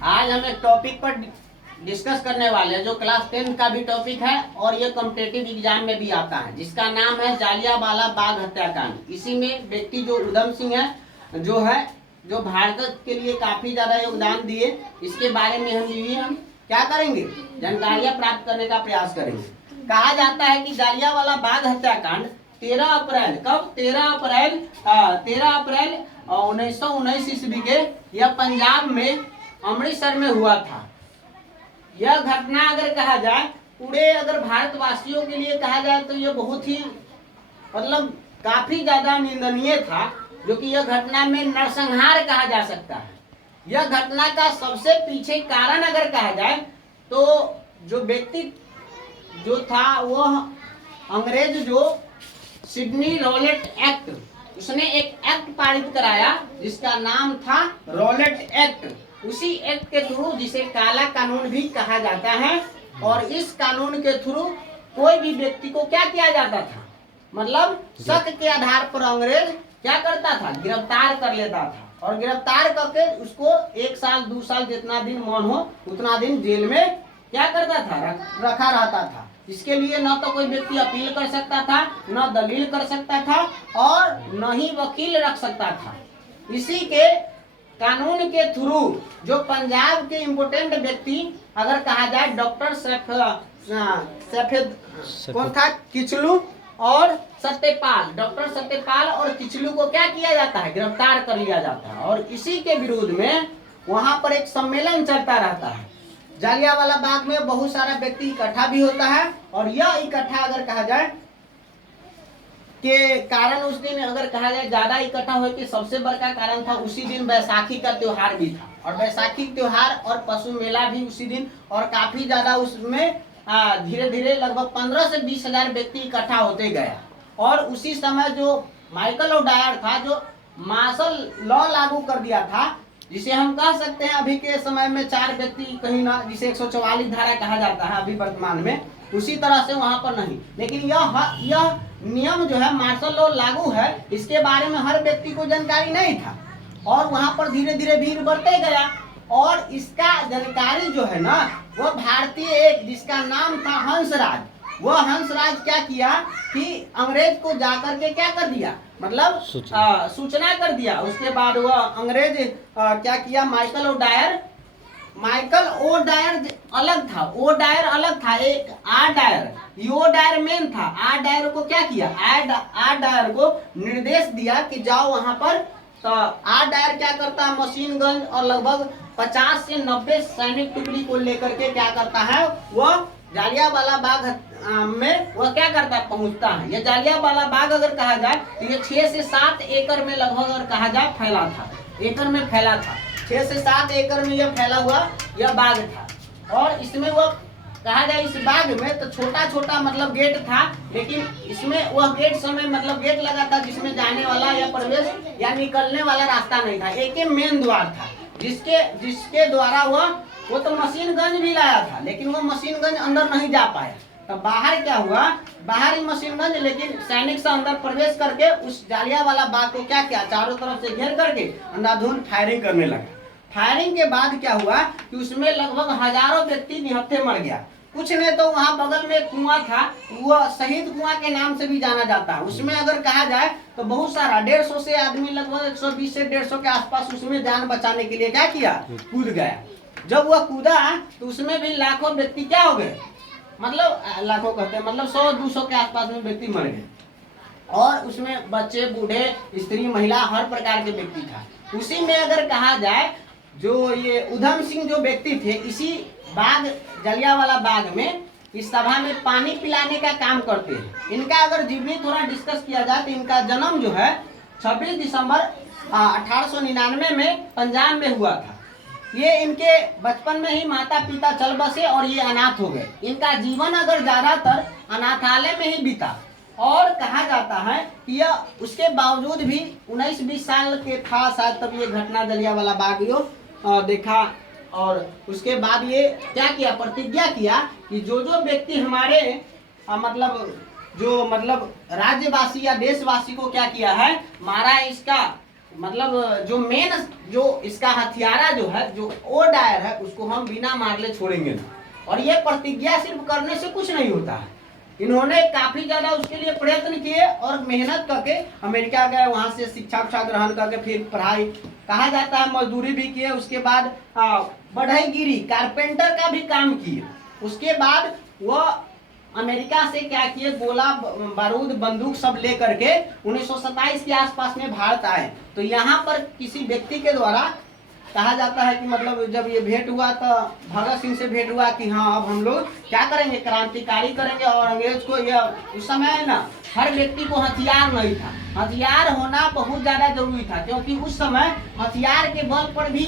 आज हम एक टॉपिक पर डिस्कस करने वाले हैं जो क्लास 10 का भी टॉपिक है और ये कॉम्पिटिटिव एग्जाम में भी आता है, जिसका नाम है जालियांवाला बाग हत्याकांड। इसी में व्यक्ति जो उधम सिंह है जो भारत के लिए काफी ज्यादा योगदान दिए, इसके बारे में हम क्या करेंगे, जानकारियां प्राप्त करने का प्रयास करेंगे। कहा जाता है कि जालियांवाला बाग हत्याकांड 13 अप्रैल कब 13 अप्रैल 1919 ईस्वी के यह पंजाब में अमृतसर में हुआ था। यह घटना अगर कहा जाए पूरे अगर भारतवासियों के लिए कहा जाए तो यह बहुत ही मतलब काफी ज्यादा निंदनीय था, जो कि यह घटना में नरसंहार कहा जा सकता है। यह घटना का सबसे पीछे कारण अगर कहा जाए तो जो व्यक्ति जो था वह अंग्रेज जो सिडनी रॉलेट एक्ट, उसने एक एक्ट पारित कराया जिसका नाम था रॉलेट एक्ट। उसी एक्ट के थ्रू, जिसे काला कानून भी कहा जाता है, और इस कानून के थ्रू कोई भी व्यक्ति को क्या किया जाता था, मतलब शक के आधार पर अंग्रेज क्या करता था, गिरफ्तार कर लेता था। और गिरफ्तार करके उसको 1 साल 2 साल जितना दिन मन हो उतना दिन जेल में क्या करता था, रखा रहता था। इसके लिए न तो कोई व्यक्ति अपील कर सकता था, न दलील कर सकता था, और न ही वकील रख सकता था। इसी के कानून के थ्रू जो पंजाब के इम्पोर्टेंट व्यक्ति अगर कहा जाए डॉक्टर कौन था, किचलू और सत्यपाल, डॉक्टर सत्यपाल और किचलू को क्या किया जाता है, गिरफ्तार कर लिया जाता है। और इसी के विरोध में वहां पर एक सम्मेलन चलता रहता है। जालियांवाला बाग में बहुत सारा व्यक्ति इकट्ठा भी होता है, और यह इकट्ठा अगर कहा जाए के कारण उस दिन अगर कहा जाए ज्यादा इकट्ठा हो के सबसे बड़का कारण था, उसी दिन बैसाखी का त्योहार भी था। और बैसाखी त्योहार और पशु मेला भी उसी दिन, और काफी ज्यादा उसमें धीरे धीरे लगभग 15 से 20 हजार व्यक्ति इकट्ठा होते गया। और उसी समय जो माइकल ओडायर था, जो मार्शल लॉ लागू कर दिया था, जिसे हम कह सकते हैं अभी के समय में 4 व्यक्ति कहीं ना, जिसे 144 धारा कहा जाता है अभी वर्तमान में, उसी तरह से वहां पर नहीं। लेकिन यह नियम जो है मार्शल लॉ लागू है, इसके बारे में हर व्यक्ति को जानकारी नहीं था, और वहां पर धीरे धीरे भीड़ बढ़ते गया। और इसका जानकारी जो है ना, वो भारतीय एक जिसका नाम था हंसराज, वह हंसराज क्या किया कि अंग्रेज को जाकर के क्या कर दिया, मतलब सूचना कर दिया। उसके बाद वह अंग्रेज क्या किया, माइकल ओडायर अलग था, ओडायर अलग था, एक आडायर, यो डायर मेन था। आडायर को क्या किया, आडायर को निर्देश दिया कि जाओ वहां पर। तो आडायर क्या करता है, मशीन गन और लगभग 50 से 90 सैनिक टुकड़ी को लेकर के क्या करता है, वह जालियांवाला बाग में वह क्या करता है, पहुंचता है। यह जालियांवाला बाग अगर कहा जाए तो ये 6 से 7 एकड़ में लगभग अगर कहा जाए फैला था, एकड़ में फैला था, 6 से 7 एकड़ में यह फैला हुआ यह बाग था। और इसमें वह कहा जाए इस बाग में तो छोटा छोटा मतलब गेट था, लेकिन इसमें वह गेट समय मतलब गेट लगा था जिसमें जाने वाला या प्रवेश या निकलने वाला रास्ता नहीं था। एक ही मेन द्वार था जिसके द्वारा वो तो मशीनगंज भी लाया था, लेकिन वो मशीनगंज अंदर नहीं जा पाया। तो बाहर क्या हुआ, बाहर ही मशीनगंज, लेकिन सैनिक से अंदर प्रवेश करके उस जालियांवाला बाग को क्या किया, चारों तरफ से घेर करके अंधाधुंध फायरिंग करने लगा। फायरिंग के बाद क्या हुआ कि उसमें लगभग हजारों व्यक्ति निहत्थे मर गया। कुछ ने तो वहां बगल में कुआं था, वह शहीद कुआं के नाम से भी जाना जाता है। उसमें अगर कहा जाए तो बहुत सारा 150 से आदमी लगभग 120 से 150 के आसपास उसमें जान बचाने के लिए क्या किया, कूद गया। जब वह कूदा तो उसमें भी लाखों व्यक्ति क्या हो गए, मतलब लाखों कहते हैं मतलब 100-200 के आसपास में व्यक्ति मर गए। और उसमें बच्चे, बूढ़े, स्त्री, महिला, हर प्रकार के व्यक्ति था। उसी में अगर कहा जाए जो ये उधम सिंह जो व्यक्ति थे, इसी बाग जालियांवाला बाग में इस सभा में पानी पिलाने का काम करते हैं। इनका अगर जीवनी थोड़ा डिस्कस किया जाए तो इनका जन्म जो है 26 दिसंबर 1899 में पंजाब में हुआ था। ये इनके बचपन में ही माता पिता चल बसे और ये अनाथ हो गए। इनका जीवन अगर ज्यादातर अनाथालय में ही बीता, और कहा जाता है कि यह उसके बावजूद भी 19-20 साल के था शायद तब ये घटना जालियांवाला बाग देखा। और उसके बाद ये क्या किया, प्रतिज्ञा किया कि जो व्यक्ति हमारे मतलब राज्यवासी या देशवासी को क्या किया है, मारा है, इसका मतलब जो मेन जो इसका हथियारा जो है, जो ओ डायर है, उसको हम बिना मारले छोड़ेंगे ना। और ये प्रतिज्ञा सिर्फ करने से कुछ नहीं होता है। इन्होंने काफी ज्यादा उसके लिए प्रयत्न किए और मेहनत करके अमेरिका गए, वहां से शिक्षा ग्रहण करके फिर पढ़ाई, कहा जाता है मजदूरी भी किए। उसके बाद बढ़ईगिरी, कारपेंटर का भी काम किए। उसके बाद वो अमेरिका से क्या किए, गोला बारूद बंदूक सब लेकर के 1927 के आसपास में भारत आए। तो यहाँ पर किसी व्यक्ति के द्वारा कहा जाता है कि मतलब जब ये भेंट हुआ तो भगत सिंह से भेंट हुआ कि हाँ अब हम लोग क्या करेंगे, क्रांतिकारी करेंगे। और अंग्रेज को यह उस समय है ना, हर व्यक्ति को हथियार नहीं था। हथियार होना बहुत ज्यादा जरूरी था, क्योंकि उस समय हथियार के बल पर भी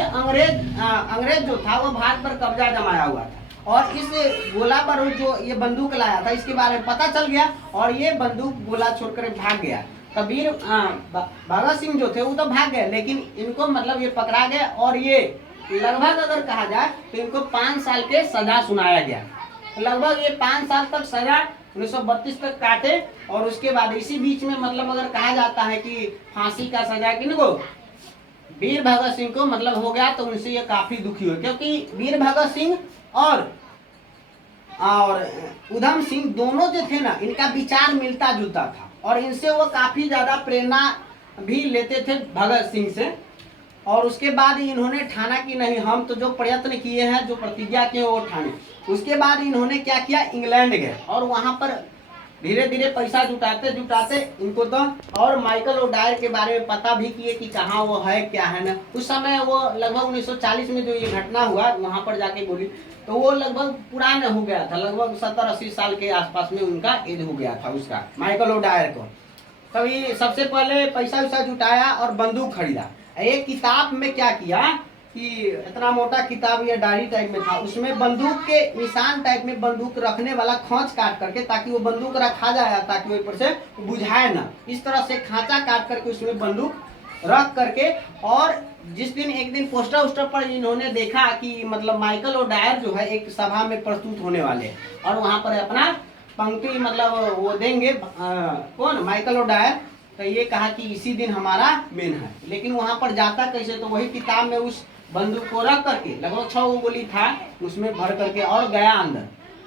अंग्रेज जो था वो भारत पर कब्जा जमाया हुआ था। और इस गोला बारूद जो ये बंदूक लाया था, इसके बारे में पता चल गया और ये बंदूक गोला छोड़कर भाग गया। कबीर भगत सिंह जो थे वो तो भाग गए, लेकिन इनको मतलब ये पकड़ा गया और ये लगभग अगर कहा जाए तो इनको 5 साल के सजा सुनाया गया। लगभग ये 5 साल तक सजा 1932 तक काटे। और उसके बाद इसी बीच में मतलब अगर कहा जाता है कि फांसी का सजा किनको, वीर भगत सिंह को मतलब हो गया। तो उनसे ये काफी दुखी हुए, क्योंकि वीर भगत सिंह और उधम सिंह दोनों जो थे ना, इनका विचार मिलता जुलता था और इनसे वो काफी ज्यादा प्रेरणा भी लेते थे भगत सिंह से। और उसके बाद इन्होंने ठाना कि नहीं, हम तो जो प्रयत्न किए हैं, जो प्रतिज्ञा किए वो ठाने। उसके बाद इन्होंने क्या किया, इंग्लैंड गए और वहां पर धीरे धीरे पैसा जुटाते जुटाते इनको तो और माइकल ओडायर के बारे में पता भी किए कि कहाँ वो है, क्या है ना। उस समय वो लगभग 1940 में जो ये घटना हुआ वहां पर जाके बोली, तो वो लगभग पुराना हो गया था, लगभग 70-80 साल के आसपास में उनका एज हो गया था उसका, माइकल ओडायर को। तभी सबसे पहले पैसा वैसा जुटाया और बंदूक खरीदा। एक किताब में क्या किया कि इतना मोटा किताब या डायरी टाइप में था, उसमें बंदूक के निशान टाइप में बंदूक रखने वाला खांच काट करके, ताकि वो बंदूक रखा जाए ताकि वो ऊपर से बुझाए ना, इस तरह से खांचा काट करके उसमें बंदूक रख करके। और जिस दिन एक दिन पोस्टर उस्टर पर इन्होंने देखा कि मतलब माइकल ओडायर जो है एक सभा में प्रस्तुत होने वाले और वहां पर अपना पंक्ति मतलब वो देंगे, कौन, माइकल ओडायर। तो ये कहा कि इसी दिन हमारा मेन है। लेकिन वहां पर जाता कैसे, तो वही किताब में उस बंदूक को रख करके, लगभग 6 गोली था उसमें भर करके, और गया अंदर।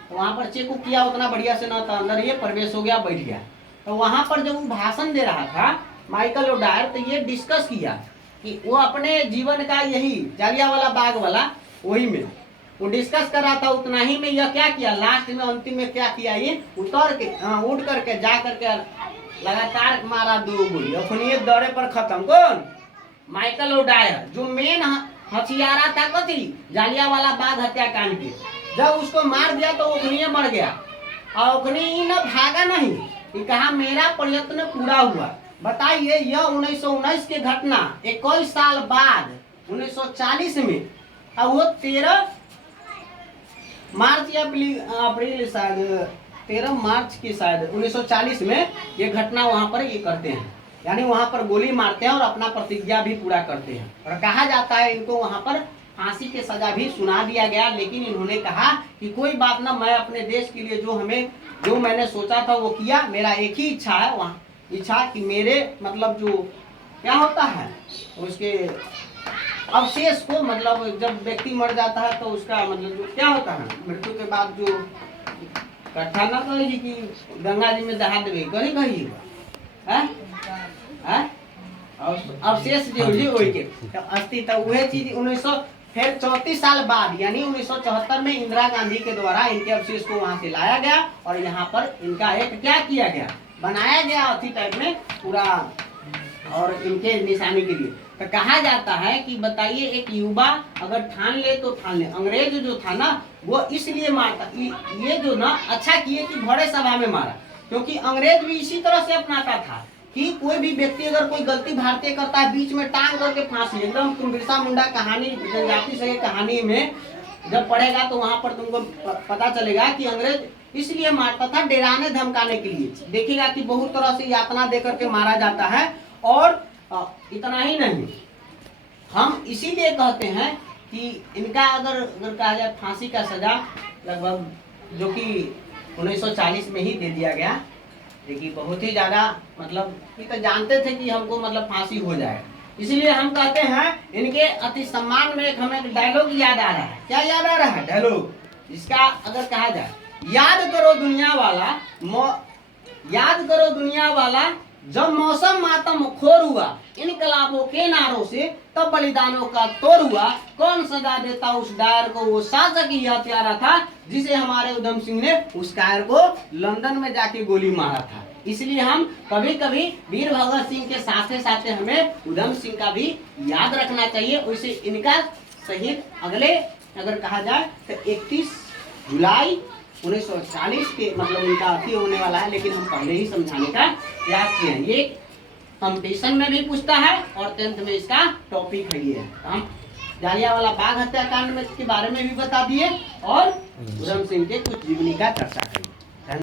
तो वहां पर चेक किया, उतना बढ़िया से न था, अंदर ये प्रवेश हो गया, बैठ गया। तो वहां पर जब वो भाषण दे रहा था माइकल ओडायर, तो ये डिस्कस किया कि वो अपने जीवन का यही जालियांवाला बाग वाला वही में वो डिस्कस कर रहा था। उतना ही में यह क्या किया, लास्ट में अंतिम में क्या किया, ये उतर के उठ करके जा करके लगातार मारा 2 गोली। और ये दौरे पर खत्म। कौन, माइकल ओडायर, जो मेन हथियारा था कथी, जालियांवाला बाग हत्याकांड के। जब उसको मार दिया तो ओखनी मर गया और ओखनी न भागा नहीं, ये कहा मेरा प्रयत्न पूरा हुआ। बताइए, यह 1919 की घटना 21 साल बाद 1940 में, और वो 13 मार्च या अप्रैल शायद 13 मार्च की शायद 1940 में ये घटना वहां पर ये करते हैं, यानी वहां पर गोली मारते हैं और अपना प्रतिज्ञा भी पूरा करते हैं। और कहा जाता है इनको वहां पर फांसी की सजा भी सुना दिया गया। लेकिन इन्होंने कहा कि कोई बात ना, मैं अपने देश के लिए जो मैंने सोचा था वो किया। मेरा एक ही इच्छा है, वहाँ इच्छा कि मेरे मतलब जो क्या होता है उसके अवशेष को, मतलब जब व्यक्ति मर जाता है तो उसका मतलब जो क्या होता है मृत्यु के बाद जो कट्ठा ना कहेगी कि गंगा जी में दहा देवे, कही कही अवशेष जो वही के अस्थि, तो वह चीज 1934 साल बाद यानी 1974 में इंदिरा गांधी के द्वारा इनके अवशेष को वहां से लाया गया और यहाँ पर इनका एक क्या किया गया, बनाया गया अस्थि टाइप में पूरा, और इनके निशानी के लिए। तो कहा जाता है कि बताइए, एक युवा अगर ठान ले तो ठान ले। अंग्रेज जो था ना वो इसलिए मारता, ये जो ना अच्छा किए कि बड़े सभा में मारा, क्योंकि अंग्रेज भी इसी तरह से अपनाता था कि कोई भी व्यक्ति अगर कोई गलती भारतीय करता है बीच में टांग करके फांसी। एकदम तुम बिरसा मुंडा कहानी, जनजाति से कहानी में जब पढ़ेगा तो वहां पर तुमको पता चलेगा कि अंग्रेज इसलिए मारता था डराने धमकाने के लिए। देखिएगा कि बहुत तरह से यातना दे करके मारा जाता है। और इतना ही नहीं, हम इसीलिए कहते हैं कि इनका अगर कहा जाए फांसी का सजा लगभग जो कि 1940 में ही दे दिया गया, देखिए बहुत ही ज्यादा मतलब ये तो जानते थे कि हमको मतलब फांसी हो जाएगा, इसलिए हम कहते हैं इनके अति सम्मान में एक हमें डायलॉग याद आ रहा है। क्या याद आ रहा है? डायलॉग, जिसका अगर कहा जाए, याद करो दुनिया वाला याद करो दुनिया वाला, जब मौसम मातम खोर हुआ इनकलाबों के नारों से, तब बलिदानों का तोड़ हुआ, कौन सजा देता उस डायर को, वो शासक ही हत्यारा था जिसे हमारे उधम सिंह ने उस डायर को लंदन में जाके गोली मारा था। इसलिए हम कभी कभी वीर भगत सिंह के साथ साथ हमें उधम सिंह का भी याद रखना चाहिए। वैसे इनका शहीद अगले अगर कहा जाए तो 31 जुलाई 1940 के मतलब उनका अति होने वाला है, लेकिन हम पहले ही समझाने का प्रयास किए हैं। ये कंपटीशन में भी पूछता है और 10th में इसका टॉपिक है। ये तो हम जालियांवाला बाग हत्याकांड में के बारे में भी बता दिए और उधम सिंह के कुछ जीवनी का चर्चा करेंगे।